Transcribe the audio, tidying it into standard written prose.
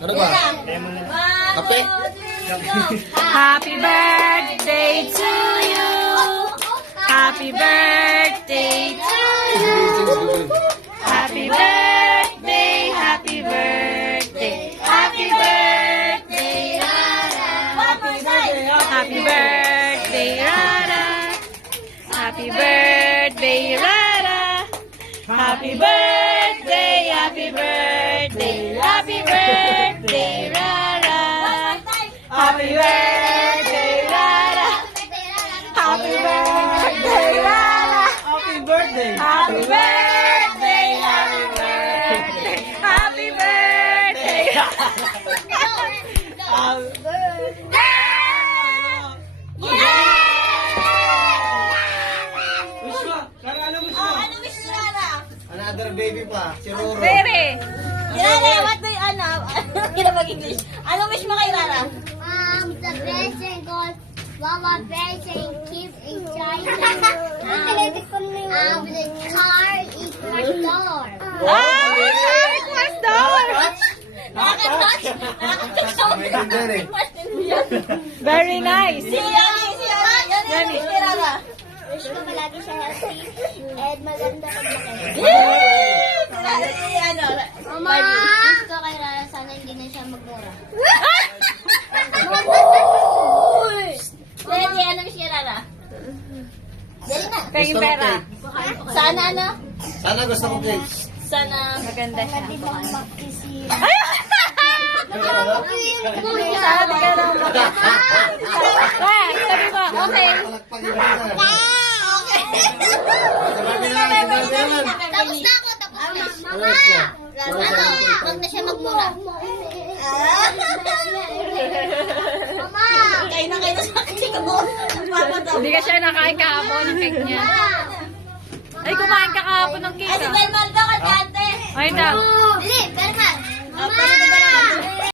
Ano ba? Kape? Happy birthday to you. Happy birthday to you. Happy birthday, happy birthday. Happy birthday, Rara. Happy birthday, Rara. Happy birthday, Rara. Happy birthday, happy birthday, happy birthday, Rara. Happy birthday, Rara. Happy birthday, Rara. Happy birthday! Happy birthday, happy birthday, happy birthday. Wish mo! Kaya ano wish mo? Another baby pa. Si Roro. Rere. Rara, what do you, ano mag-English? Ano wish mo kay Rara? The blessing God, Mama blessing, keep in China. The car is my door. Ah, Christmas doll. Nakaka-touch! May ganda rin. Very nice. Si Yani, wish kay Rara. Wish ko palagi siya healthy and maganda paglaki. Ano? Mama! Wish ko kay Rara, sana hindi na siya magmura. Yani, ano wish kay Rara? Dali na. Kay Vera. Sana ano? Sana gusto kong cake. Sana Maganda siya. Di ba magkisira? Sana di ka lang Wah, sabi mo, okay. Palakpakin mo na. Sabi na, sabi na. Tapos na ako, tapos na. Mama! Ano? Huwag na siya magmura. Mama! kayo na sa akin ko. Nagpapataw. Hindi ka siya nakain kahapon ng cake niya. Ay, kumain ka kahapon ng Ay, cake si ah. Belmaldo, kay Ate. Ay, daw. Dili, pero